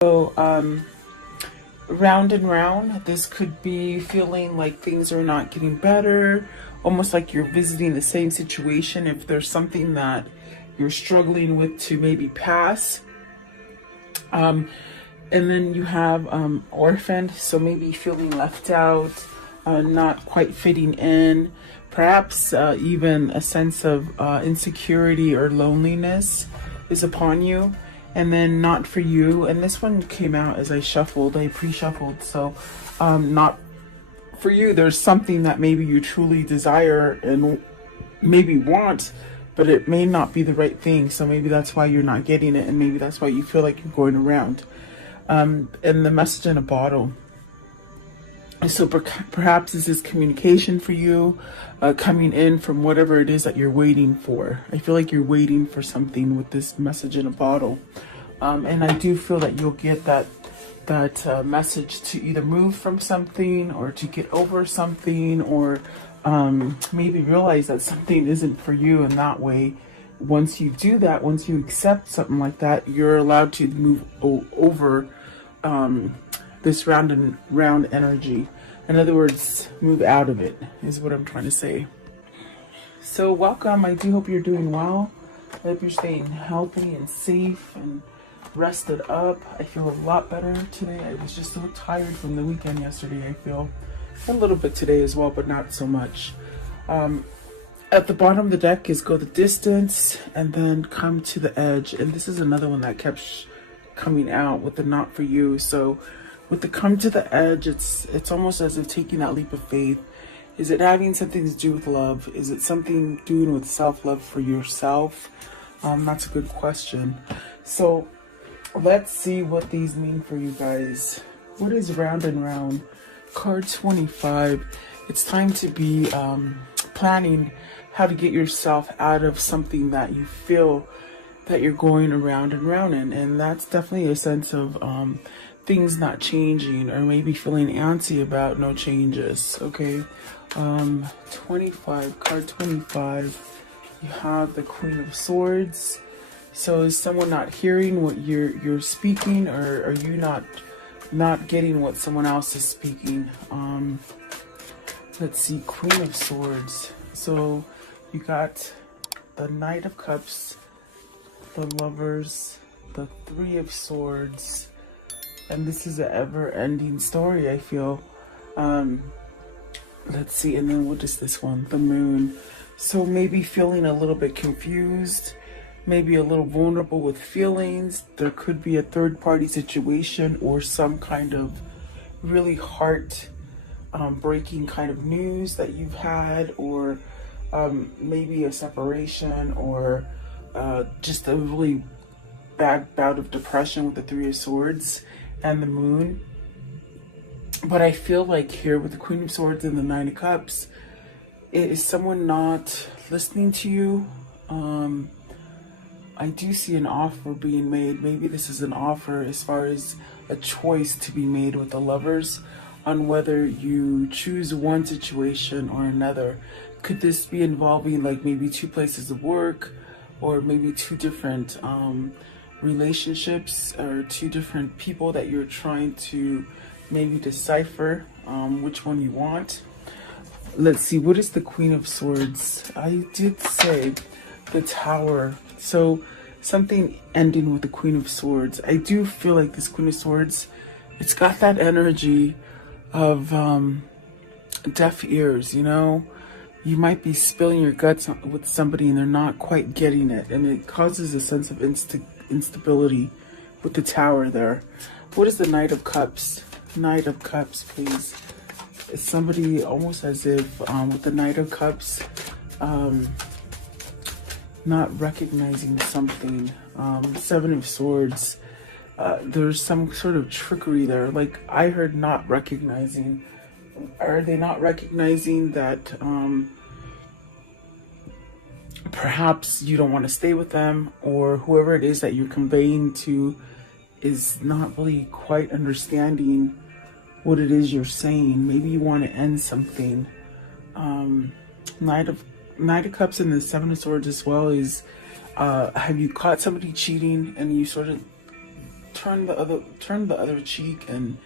So, round and round, this could be feeling like things are not getting better, almost like you're visiting the same situation. If there's something that you're struggling with to maybe pass. And then you have orphaned, so maybe feeling left out, not quite fitting in, perhaps even a sense of insecurity or loneliness is upon you. And then not for you. And this one came out as I pre-shuffled. So not for you. There's something that maybe you truly desire and maybe want, but it may not be the right thing. So maybe that's why you're not getting it. And maybe that's why you feel like you're going around. And the message in a bottle. So perhaps this is communication for you, coming in from whatever it is that you're waiting for. I feel like you're waiting for something with this message in a bottle. And I do feel that you'll get that message to either move from something or to get over something, or maybe realize that something isn't for you. And that way, once you do that, once you accept something like that, you're allowed to move over this round and round energy. In other words, move out of it is what I'm trying to say. So welcome. I do hope you're doing well. I hope you're staying healthy and safe and rested up. I feel a lot better today. I was just so tired from the weekend yesterday. I feel a little bit today as well, but not so much. At the bottom of the deck is go the distance and then come to the edge. And this is another one that kept coming out with the not for you. So with the come to the edge, it's almost as if taking that leap of faith. Is it having something to do with love? Is it something doing with self-love for yourself? That's a good question. So let's see what these mean for you guys. What is round and round? Card 25. It's time to be planning how to get yourself out of something that you feel that you're going around and round in. And that's definitely a sense of things not changing, or maybe feeling antsy about no changes. Okay. 25, card 25. You have the Queen of Swords. So is someone not hearing what you're speaking, or are you not getting what someone else is speaking? Let's see, Queen of Swords. So you got the Knight of Cups, the Lovers, the Three of Swords, and this is an ever-ending story, I feel. Let's see, and then what is this one? The Moon. So maybe feeling a little bit confused, maybe a little vulnerable with feelings. There could be a third-party situation or some kind of really heart-breaking kind of news that you've had, or maybe a separation, or just a really bad bout of depression with the Three of Swords and the Moon. But I feel like here with the Queen of Swords and the Nine of Cups, it is someone not listening to you. I do see an offer being made. Maybe this is an offer as far as a choice to be made with the Lovers on whether you choose one situation or another. Could this be involving like maybe two places of work, or maybe two different relationships, or two different people that you're trying to maybe decipher which one you want? Let's see, what is the Queen of Swords? I did say the Tower. So something ending with the Queen of Swords. I do feel like this Queen of Swords, it's got that energy of deaf ears, you know? You might be spilling your guts with somebody and they're not quite getting it. And it causes a sense of instability with the Tower there. What is the Knight of Cups? Knight of Cups, please. It's somebody almost as if with the Knight of Cups, not recognizing something. Seven of Swords. There's some sort of trickery there. Like I heard not recognizing. Are they not recognizing that perhaps you don't want to stay with them, or whoever it is that you're conveying to is not really quite understanding what it is you're saying? Maybe you want to end something. Knight of Cups and the Seven of Swords as well is have you caught somebody cheating and you sort of turn the other cheek, and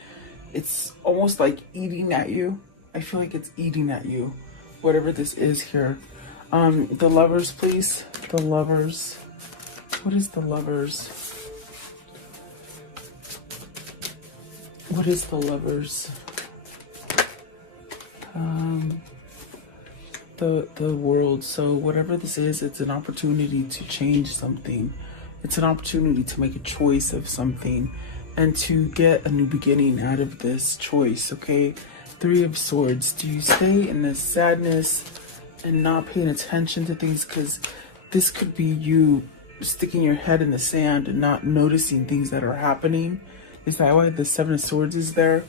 it's almost like eating at you. I feel like it's eating at you, whatever this is here. The Lovers, please. The Lovers. What is the Lovers? What is the Lovers? The World. So whatever this is, it's an opportunity to change something. It's an opportunity to make a choice of something and to get a new beginning out of this choice, okay? Three of Swords. Do you stay in this sadness and not paying attention to things? Because this could be you sticking your head in the sand and not noticing things that are happening. Is that why the Seven of Swords is there?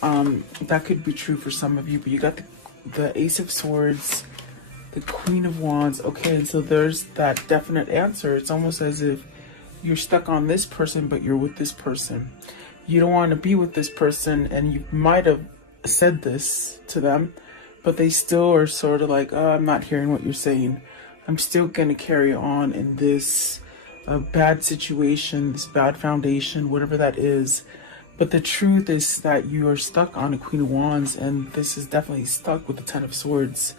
That could be true for some of you, but you got the Ace of Swords, the Queen of Wands. Okay, and so there's that definite answer. It's almost as if you're stuck on this person, but you're with this person. You don't want to be with this person, and you might have said this to them, but they still are sort of like, oh, I'm not hearing what you're saying. I'm still going to carry on in this bad situation, this bad foundation, whatever that is. But the truth is that you are stuck on a Queen of Wands, and this is definitely stuck with the Ten of Swords.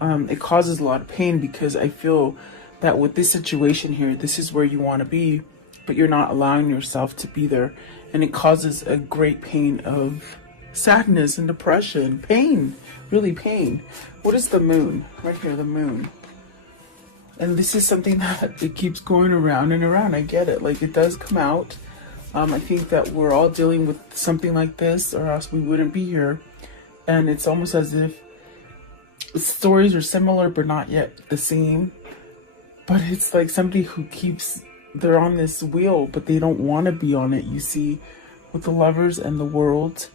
It causes a lot of pain because I feel that with this situation here, this is where you want to be, but you're not allowing yourself to be there. And it causes a great pain of sadness and depression. Pain, really pain. What is the Moon? Right here, the Moon. And this is something that it keeps going around and around. I get it. Like, it does come out. I think that we're all dealing with something like this, or else we wouldn't be here. And it's almost as if stories are similar, but not yet the same. But it's like somebody who they're on this wheel, but they don't want to be on it. You see, with the Lovers and the World,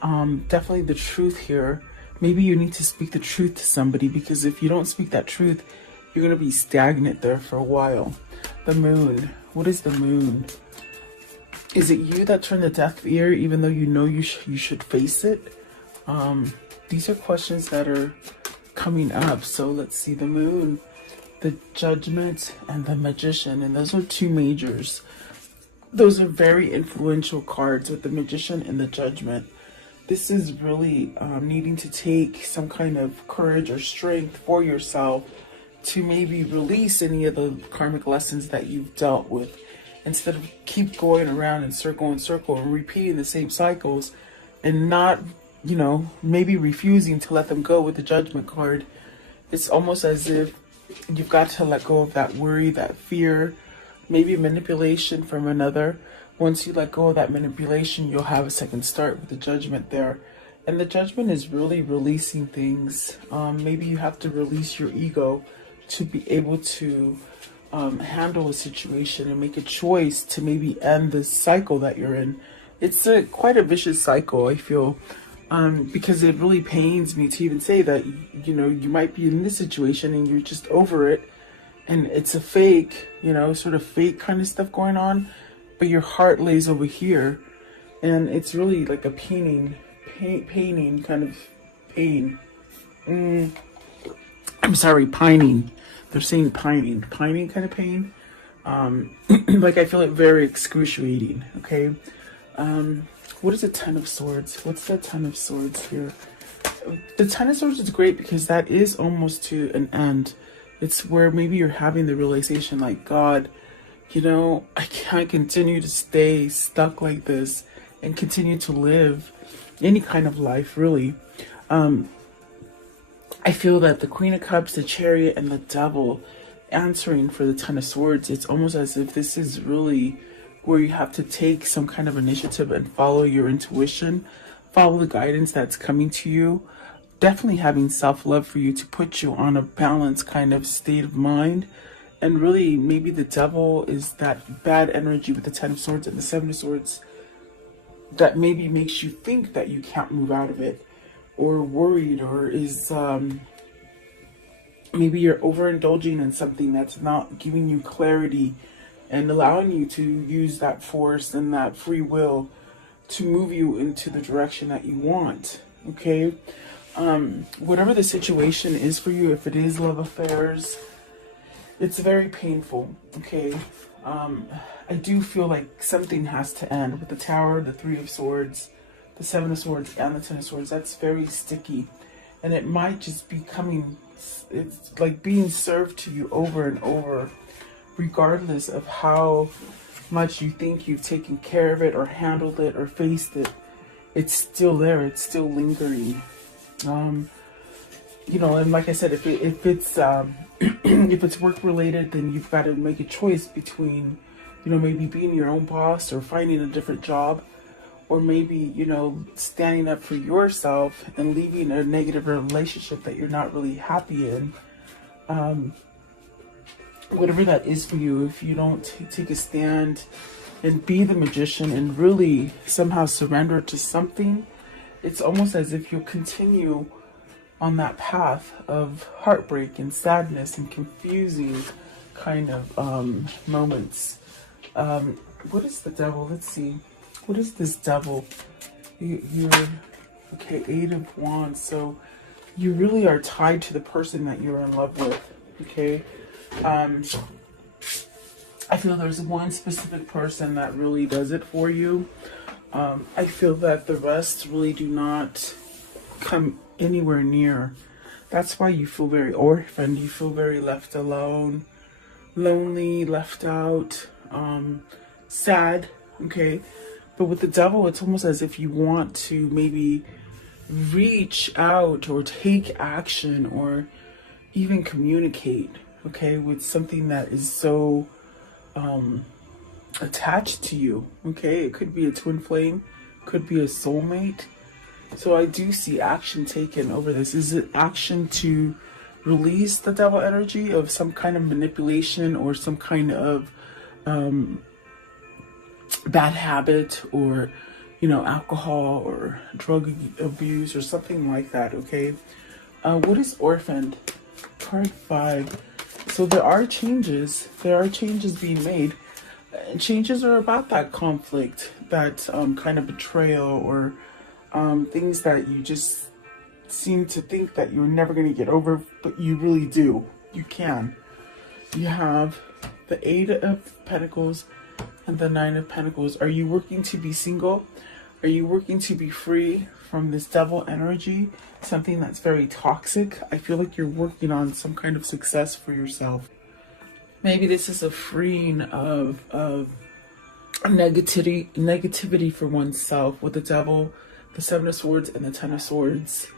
definitely the truth here. Maybe you need to speak the truth to somebody, because if you don't speak that truth, you're going to be stagnant there for a while. The Moon. What is the Moon? Is it you that turned the deaf ear, even though you know you should face it? These are questions that are coming up. So let's see. The Moon, the Judgment, and the Magician. And those are two majors. Those are very influential cards with the Magician and the Judgment. This is really needing to take some kind of courage or strength for yourself to maybe release any of the karmic lessons that you've dealt with, instead of keep going around in circle and repeating the same cycles, and not, you know, maybe refusing to let them go with the Judgment card. It's almost as if you've got to let go of that worry, that fear, maybe manipulation from another. Once you let go of that manipulation, you'll have a second start with the Judgment there. And the Judgment is really releasing things. Maybe you have to release your ego to be able to handle a situation and make a choice to maybe end the cycle that you're in. It's quite a vicious cycle, I feel, because it really pains me to even say that, you know, you might be in this situation and you're just over it, and it's a fake, you know, sort of fake kind of stuff going on, but your heart lays over here, and it's really like a paining kind of pain. I'm sorry, pining. They're saying pining kind of pain. Like, I feel it very excruciating. Okay. What is the Ten of Swords? What's the Ten of Swords here? The Ten of Swords is great because that is almost to an end. It's where maybe you're having the realization, like, God, you know, I can't continue to stay stuck like this and continue to live any kind of life, really. I feel that the Queen of Cups, the Chariot, and the Devil answering for the Ten of Swords, it's almost as if this is really where you have to take some kind of initiative and follow your intuition, follow the guidance that's coming to you. Definitely having self-love for you to put you on a balanced kind of state of mind. And really, maybe the Devil is that bad energy with the Ten of Swords and the Seven of Swords that maybe makes you think that you can't move out of it, or worried, or is maybe you're overindulging in something that's not giving you clarity and allowing you to use that force and that free will to move you into the direction that you want. Okay. Whatever the situation is for you, if it is love affairs, It's very painful, okay? I do feel like something has to end with the Tower, the Three of Swords, the Seven of Swords, and the Ten of Swords. That's very sticky. And it might just be coming, it's like being served to you over and over, regardless of how much you think you've taken care of it or handled it or faced it. It's still there. It's still lingering. You know, and like I said, if it's if it's work related, then you've got to make a choice between, you know, maybe being your own boss or finding a different job, or maybe, you know, standing up for yourself and leaving a negative relationship that you're not really happy in. Whatever that is for you, if you don't take a stand and be the magician and really somehow surrender to something, it's almost as if you'll continue on that path of heartbreak and sadness and confusing kind of moments. What is the devil? Let's see. What is this devil? You're okay, Eight of Wands. So you really are tied to the person that you're in love with. Okay. I feel there's one specific person that really does it for you. I feel that the rest really do not come anywhere near. That's why you feel very orphaned. You feel very left alone, lonely, left out, sad. Okay. But with the devil, it's almost as if you want to maybe reach out or take action or even communicate, okay, with something that is so attached to you, okay? It could be a twin flame, could be a soulmate. So I do see action taken over this. Is it action to release the devil energy of some kind of manipulation or some kind of bad habit, or, you know, alcohol or drug abuse or something like that, okay? What is orphaned? Card 5. So there are changes. There are changes being made. And changes are about that conflict, that kind of betrayal, or things that you just seem to think that you're never going to get over, but you really do. You can. You have the Eight of Pentacles and the Nine of Pentacles. Are you working to be single? Are you working to be free from this devil energy? Something that's very toxic. I feel like you're working on some kind of success for yourself. Maybe this is a freeing of negativity for oneself with the devil, the Seven of Swords, and the Ten of Swords.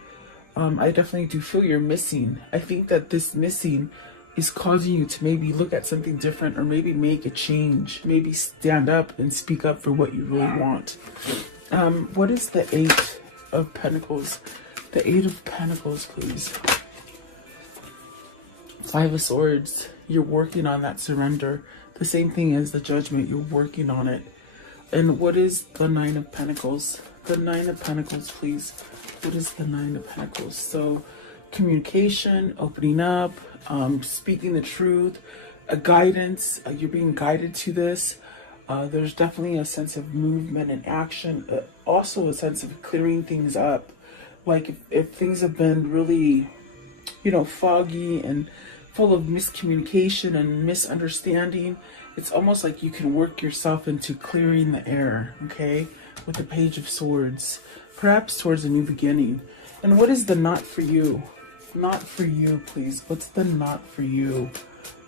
I definitely do feel you're missing. I think that this missing is causing you to maybe look at something different, or maybe make a change, maybe stand up and speak up for what you really want. What is the Eight of Pentacles? The Eight of Pentacles, please. Five of Swords. You're working on that surrender. The same thing as the Judgment. You're working on it. And what is the Nine of Pentacles? The Nine of Pentacles, please. What is the Nine of Pentacles? So, communication, opening up, speaking the truth, a guidance. You're being guided to this. There's definitely a sense of movement and action. Also a sense of clearing things up. Like if things have been really, you know, foggy and full of miscommunication and misunderstanding, it's almost like you can work yourself into clearing the air, okay? With the Page of Swords, perhaps towards a new beginning. And what is the not for you? Not for you, please. What's the not for you?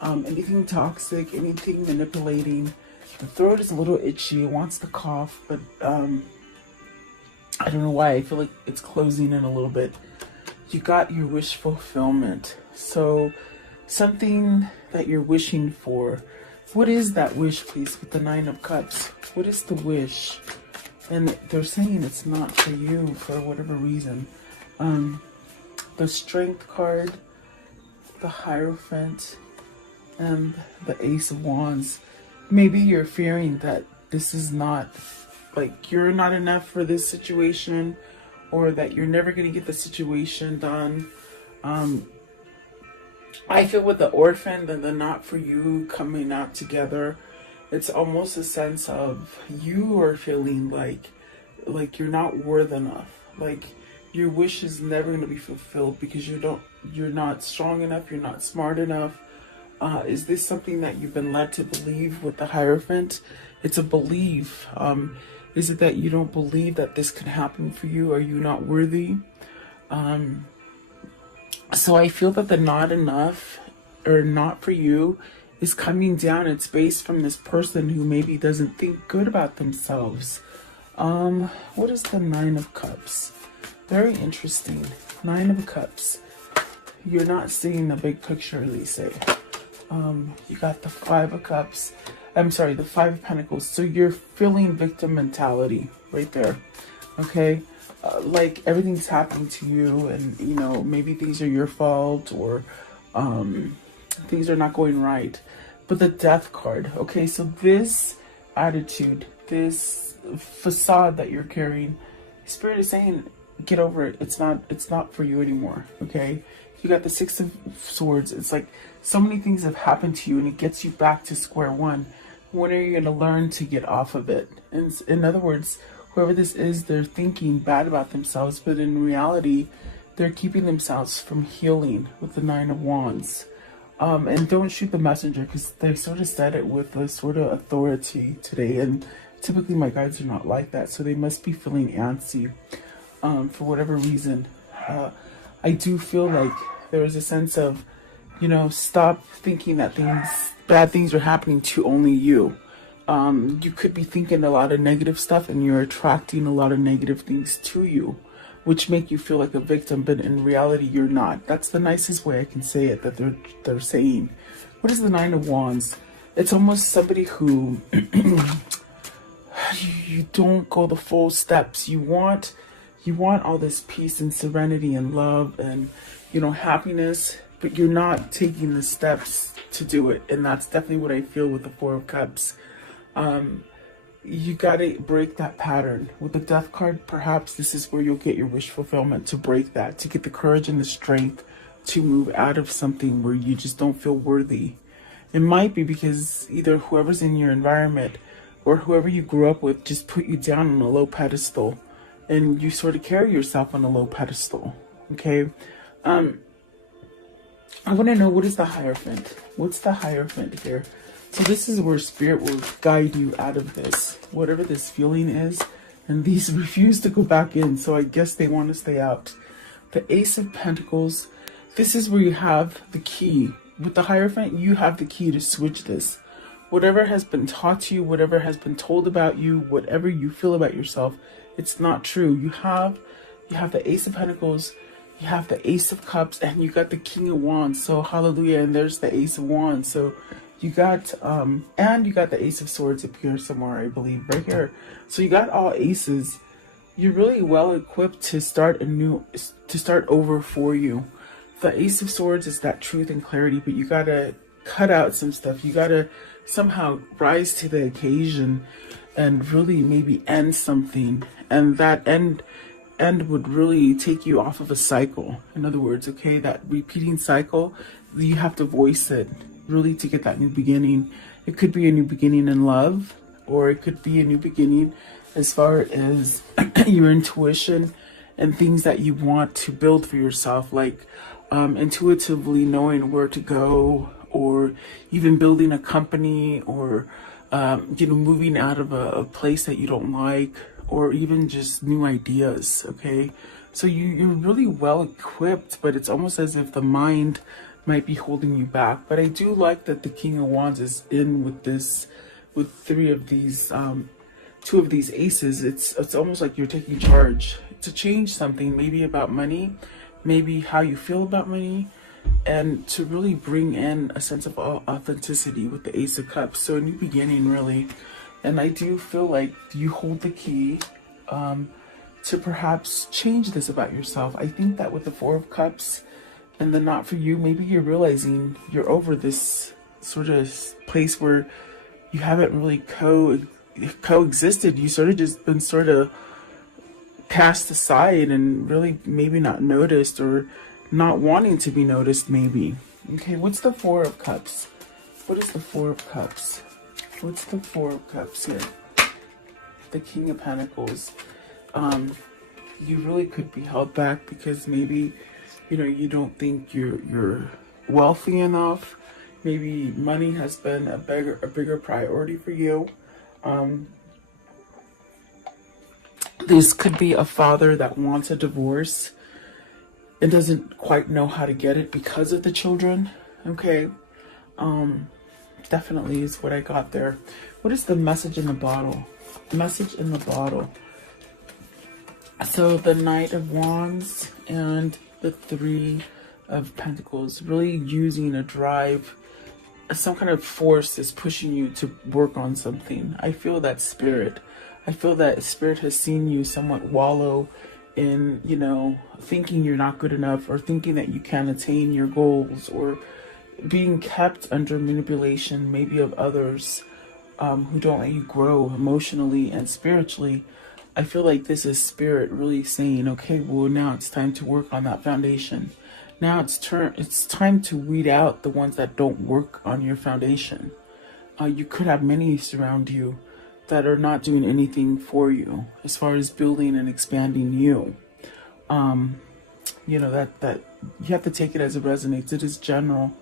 Anything toxic, anything manipulating. The throat is a little itchy, it wants to cough, but I don't know why. I feel like it's closing in a little bit. You got your wish fulfillment. So something that you're wishing for. What is that wish, please, with the Nine of Cups? What is the wish? And they're saying it's not for you for whatever reason. The Strength card, the Hierophant, and the Ace of Wands. Maybe you're fearing that this is not, like, you're not enough for this situation, or that you're never going to get the situation done. I feel with the Orphan and the not for you coming out together, it's almost a sense of you are feeling like you're not worth enough. Like your wish is never going to be fulfilled because you're not strong enough, you're not smart enough, Is this something that you've been led to believe with the Hierophant? It's a belief. Is it that you don't believe that this can happen for you? Are you not worthy? So I feel that the not enough or not for you is coming down. It's based from this person who maybe doesn't think good about themselves. What is the Nine of Cups? Very interesting. Nine of Cups. You're not seeing the big picture, Lisa. You got the Five of Cups. I'm sorry, the Five of Pentacles. So you're feeling victim mentality right there. Okay? Like everything's happening to you, and you know, maybe things are your fault, or things are not going right. But the Death card. Okay, so this attitude, this facade that you're carrying, Spirit is saying, get over it. It's not for you anymore. Okay? You got the Six of Swords. It's like so many things have happened to you, and it gets you back to square one. When are you going to learn to get off of it? And in other words, whoever this is, they're thinking bad about themselves, but in reality, they're keeping themselves from healing with the Nine of Wands. And don't shoot the messenger, because they sort of said it with a sort of authority today. And typically my guides are not like that, so they must be feeling antsy for whatever reason. I do feel like there is a sense of, you know, stop thinking that bad things are happening to only you. You could be thinking a lot of negative stuff, and you're attracting a lot of negative things to you, which make you feel like a victim, but in reality you're not. That's the nicest way I can say it, that they're saying. What is the Nine of Wands? It's almost somebody who you don't go the full steps. You want all this peace and serenity and love and, you know, happiness, but you're not taking the steps to do it. And that's definitely what I feel with the Four of Cups. You gotta break that pattern. With the Death card, perhaps this is where you'll get your wish fulfillment, to break that, to get the courage and the strength to move out of something where you just don't feel worthy. It might be because either whoever's in your environment or whoever you grew up with just put you down on a low pedestal, and you sort of carry yourself on a low pedestal. Okay? I want to know, what is the Hierophant? What's the Hierophant here? So this is where Spirit will guide you out of this, whatever this feeling is. And these refuse to go back in, so I guess they want to stay out. The Ace of Pentacles. This is where you have the key. With the Hierophant, you have the key to switch this. Whatever has been taught to you, whatever has been told about you, whatever you feel about yourself, it's not true. You have the Ace of Pentacles, you have the Ace of Cups, and you got the King of Wands. So hallelujah, and there's the Ace of Wands. So you got and you got the Ace of Swords up here somewhere, I believe, right here. So you got all aces. You're really well equipped to start over for you. The Ace of Swords is that truth and clarity, but you gotta cut out some stuff. You gotta somehow rise to the occasion and really maybe end something, and that end would really take you off of a cycle. In other words, okay, that repeating cycle, you have to voice it really to get that new beginning. It could be a new beginning in love, or it could be a new beginning as far as your intuition and things that you want to build for yourself, like intuitively knowing where to go, or even building a company, or you know, moving out of a place that you don't like, or even just new ideas. Okay, so you're really well equipped, but it's almost as if the mind might be holding you back. But I do like that the King of Wands is in with this, with three of these, two of these aces. It's almost like you're taking charge to change something, maybe about money, maybe how you feel about money, and to really bring in a sense of authenticity with the Ace of Cups. So a new beginning, really. And I do feel like you hold the key to perhaps change this about yourself. I think that with the Four of Cups and the not for you, maybe you're realizing you're over this sort of place where you haven't really coexisted. You sort of just been sort of cast aside and really maybe not noticed, or not wanting to be noticed maybe. Okay, what's the Four of Cups? What is the Four of Cups? What's the Four of Cups here? The King of Pentacles. You really could be held back because maybe, you know, you don't think you're wealthy enough. Maybe money has been a bigger priority for you. This could be a father that wants a divorce and doesn't quite know how to get it because of the children. Okay. Definitely is what I got there. What is the message in the bottle? Message in the bottle. So the Knight of Wands and the Three of Pentacles, really using a drive, some kind of force is pushing you to work on something. I feel that spirit. I feel that spirit has seen you somewhat wallow in, you know, thinking you're not good enough, or thinking that you can't attain your goals, or being kept under manipulation maybe of others who don't let you grow emotionally and spiritually. I feel like this is spirit really saying, okay, well, now it's time to work on that foundation. Now it's time to weed out the ones that don't work on your foundation. You could have many surround you that are not doing anything for you as far as building and expanding you. You know, that you have to take it as it resonates. It is general.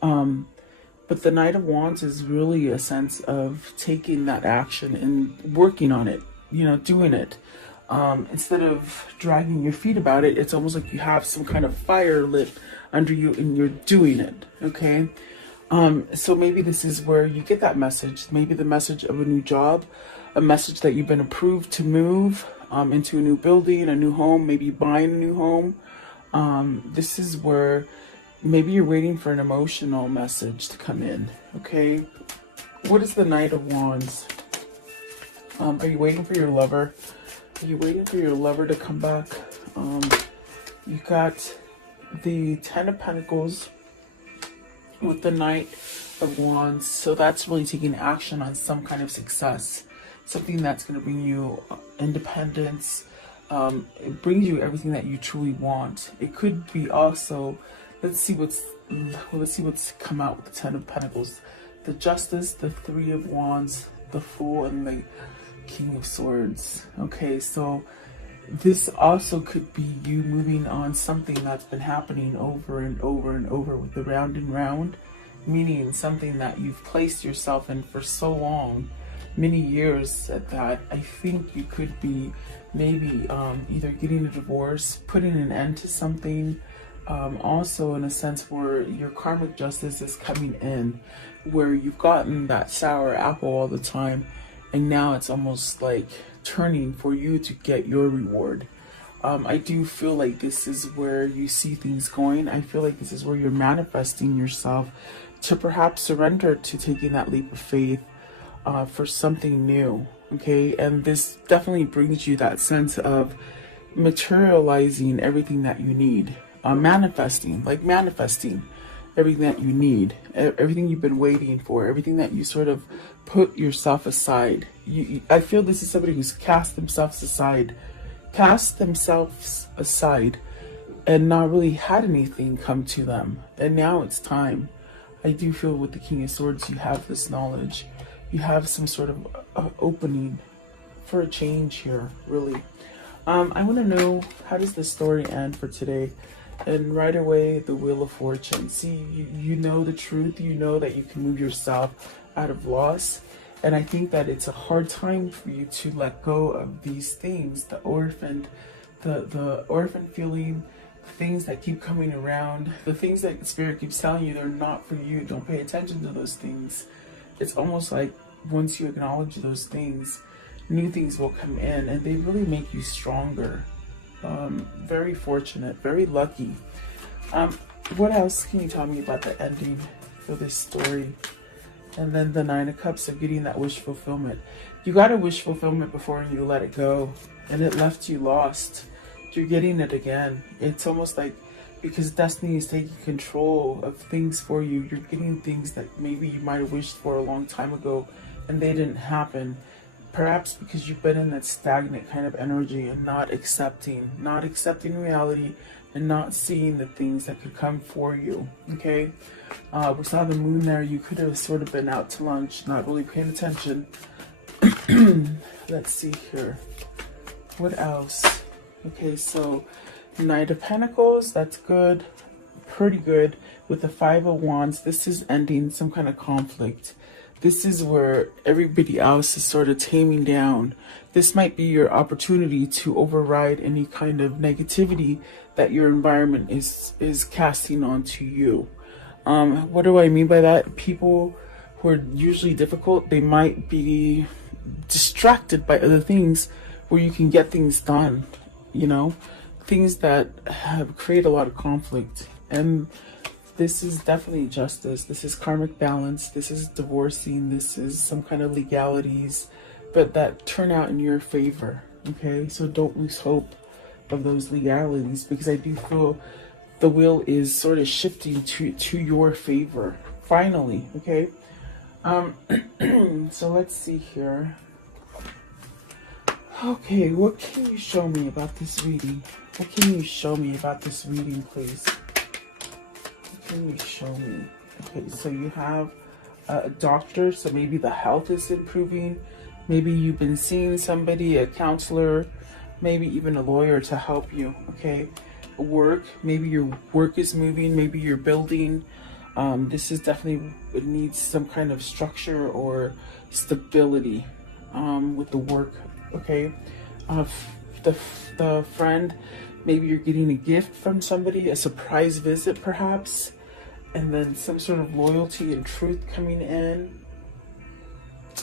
But the Knight of Wands is really a sense of taking that action and working on it, you know, doing it. Instead of dragging your feet about it, it's almost like you have some kind of fire lit under you and you're doing it, okay? So maybe this is where you get that message, maybe the message of a new job, a message that you've been approved to move into a new building, a new home, maybe buying a new home. This is where maybe you're waiting for an emotional message to come in, okay? What is the Knight of Wands? Are you waiting for your lover? Are you waiting for your lover to come back? You got the Ten of Pentacles with the Knight of Wands. So that's really taking action on some kind of success. Something that's going to bring you independence. It brings you everything that you truly want. It could be also, let's see what's come out with the Ten of Pentacles. The Justice, the Three of Wands, the Fool, and the King of Swords. Okay, so this also could be you moving on something that's been happening over and over and over with the round and round, meaning something that you've placed yourself in for so long, many years at that. I think you could be maybe either getting a divorce, putting an end to something, also in a sense where your karmic justice is coming in, where you've gotten that sour apple all the time, and now it's almost like turning for you to get your reward. I do feel like this is where you see things going. I feel like this is where you're manifesting yourself to perhaps surrender to taking that leap of faith for something new, okay? And this definitely brings you that sense of materializing everything that you need. Manifesting everything that you need, everything you've been waiting for, everything that you sort of put yourself aside. I feel this is somebody who's cast themselves aside and not really had anything come to them. And now it's time. I do feel with the King of Swords, you have this knowledge. You have some sort of opening for a change here, really. I want to know, how does the story end for today? And right away, the Wheel of Fortune. See, you know the truth. You know that you can move yourself out of loss. And I think that it's a hard time for you to let go of these things. The orphan feeling, things that keep coming around, the things that Spirit keeps telling you they're not for you. Don't pay attention to those things. It's almost like once you acknowledge those things, new things will come in and they really make you stronger. Very fortunate, very lucky. What else can you tell me about the ending for this story? And then the Nine of Cups of getting that wish fulfillment. You got a wish fulfillment before you let it go, and it left you lost. You're getting it again. It's almost like because destiny is taking control of things for you. You're getting things that maybe you might have wished for a long time ago, and they didn't happen. Perhaps because you've been in that stagnant kind of energy and not accepting reality and not seeing the things that could come for you, okay? We saw the moon there. You could have sort of been out to lunch, not really paying attention. Let's see here. What else? Okay, so Knight of Pentacles, that's good. pretty good with the Five of Wands. This is ending some kind of conflict. This is where everybody else is sort of taming down. This might be your opportunity to override any kind of negativity that your environment is casting onto you. What do I mean by that? People who are usually difficult, they might be distracted by other things where you can get things done, you know, things that have created a lot of conflict. And this is definitely justice. This is karmic balance. This is divorcing. This is some kind of legalities, but that turn out in your favor. Okay, so don't lose hope of those legalities, because I do feel the wheel is sort of shifting to your favor finally. Okay, so let's see here. Okay, what can you show me about this reading? What can you show me about this reading, please? What can you show me? Okay, so you have a doctor, so maybe the health is improving. Maybe you've been seeing somebody, a counselor, maybe even a lawyer to help you, okay? Work, maybe your work is moving, maybe you're building. This is definitely, it needs some kind of structure or stability with the work, okay? The friend, maybe you're getting a gift from somebody, a surprise visit perhaps, and then some sort of loyalty and truth coming in.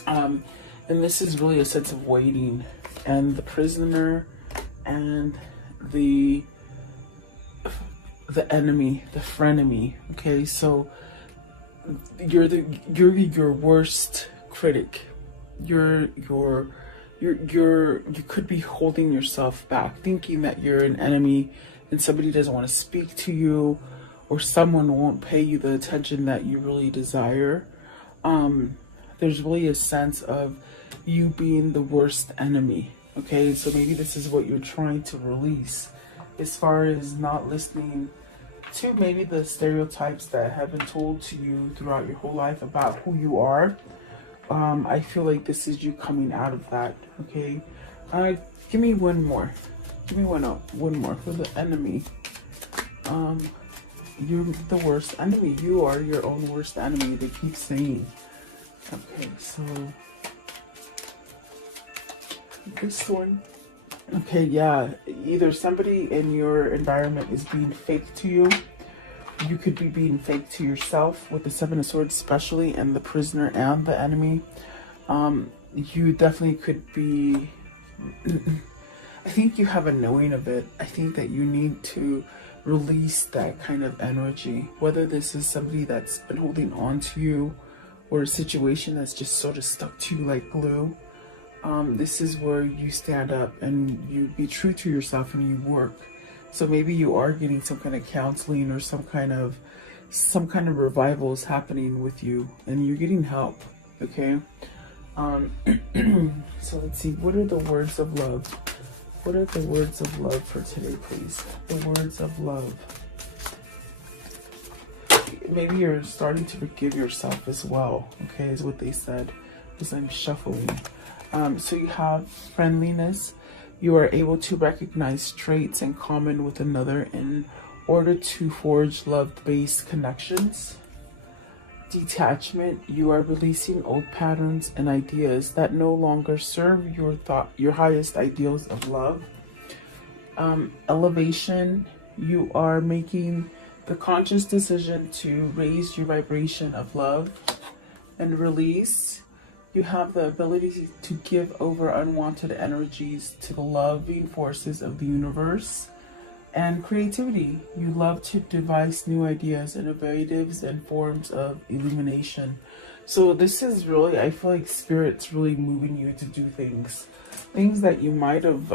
And this is really a sense of waiting. And the prisoner and the enemy, the frenemy. Okay, so you're your worst critic. You could be holding yourself back, thinking that you're an enemy and somebody doesn't want to speak to you, or someone won't pay you the attention that you really desire. There's really a sense of you being the worst enemy. Okay, so maybe this is what you're trying to release, as far as not listening to maybe the stereotypes that have been told to you throughout your whole life about who you are. I feel like this is you coming out of that. Okay, give me one more. Give me one more for the enemy. You're the worst enemy. You are your own worst enemy. They keep saying. Okay, so this one. Okay, yeah. Either somebody in your environment is being fake to you. You could be being fake to yourself with the Seven of Swords especially, and the prisoner and the enemy. You definitely could be... I think you have a knowing of it. I think that you need to release that kind of energy. Whether this is somebody that's been holding on to you, or a situation that's just sort of stuck to you like glue. This is where you stand up and you be true to yourself and you work. So maybe you are getting some kind of counseling or some kind of revival is happening with you, and you're getting help. Okay. So let's see. What are the words of love? What are the words of love for today, please? The words of love. Maybe you're starting to forgive yourself as well. Okay, is what they said as I'm shuffling. So you have friendliness. You are able to recognize traits in common with another in order to forge love-based connections. Detachment. You are releasing old patterns and ideas that no longer serve your highest ideals of love. Elevation. You are making the conscious decision to raise your vibration of love. And release. You have the ability to give over unwanted energies to the loving forces of the universe. And creativity. You love to devise new ideas, innovatives, and forms of illumination. So this is really, I feel like Spirit's really moving you to do things. Things that you might have,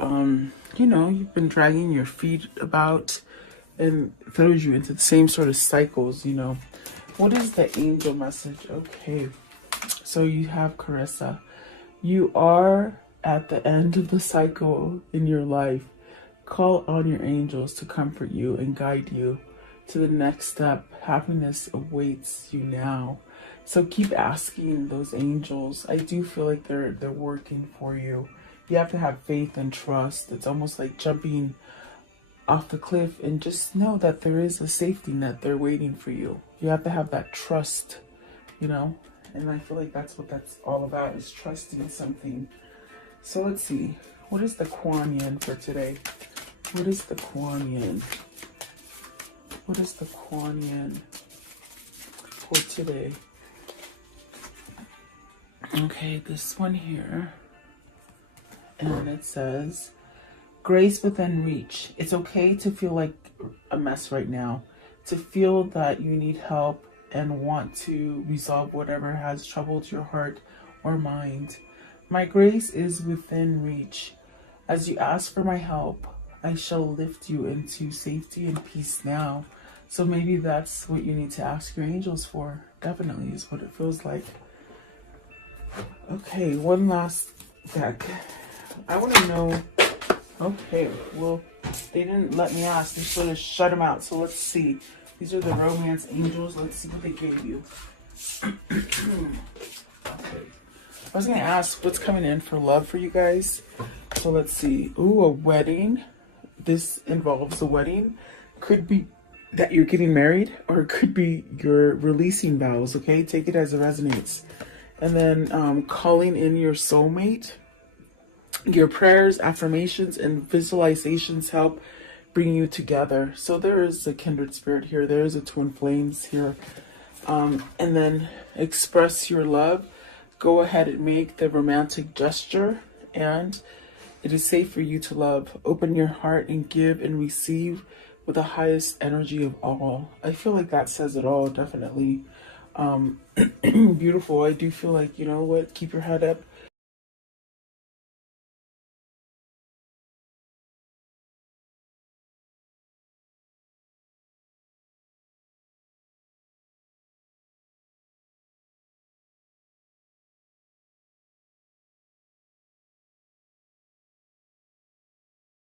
you've been dragging your feet about, and throws you into the same sort of cycles, What is the angel message? Okay. So you have Carissa. You are at the end of the cycle in your life. Call on your angels to comfort you and guide you to the next step. Happiness awaits you now. So keep asking those angels. I do feel like they're working for you. You have to have faith and trust. It's almost like jumping off the cliff, and just know that there is a safety net there waiting for you. You have to have that trust, you know, and I feel like that's what that's all about, is trusting something. So let's see, what is the Kuan Yin for today? What is the Kuan Yin? What is the Kuan Yin for today? Okay, this one here, and it says, grace within reach. It's okay to feel like a mess right now, to feel that you need help and want to resolve whatever has troubled your heart or mind. My grace is within reach. As you ask for my help, I shall lift you into safety and peace now. So maybe that's what you need to ask your angels for. Definitely is what it feels like. Okay, one last deck. I want to know. Okay, well, they didn't let me ask. They sort of shut them out. So let's see. These are the romance angels. Let's see what they gave you. Okay. I was going to ask what's coming in for love for you guys. So let's see. Ooh, a wedding. This involves a wedding. Could be that you're getting married, or it could be you're releasing vows, okay? Take it as it resonates. And then calling in your soulmate. Your prayers, affirmations, and visualizations help bring you together. So there is a kindred spirit here. There is a twin flames here. And then express your love. Go ahead and make the romantic gesture. And it is safe for you to love. Open your heart and give and receive with the highest energy of all. I feel like that says it all, definitely. Beautiful. I do feel like, you know what, keep your head up,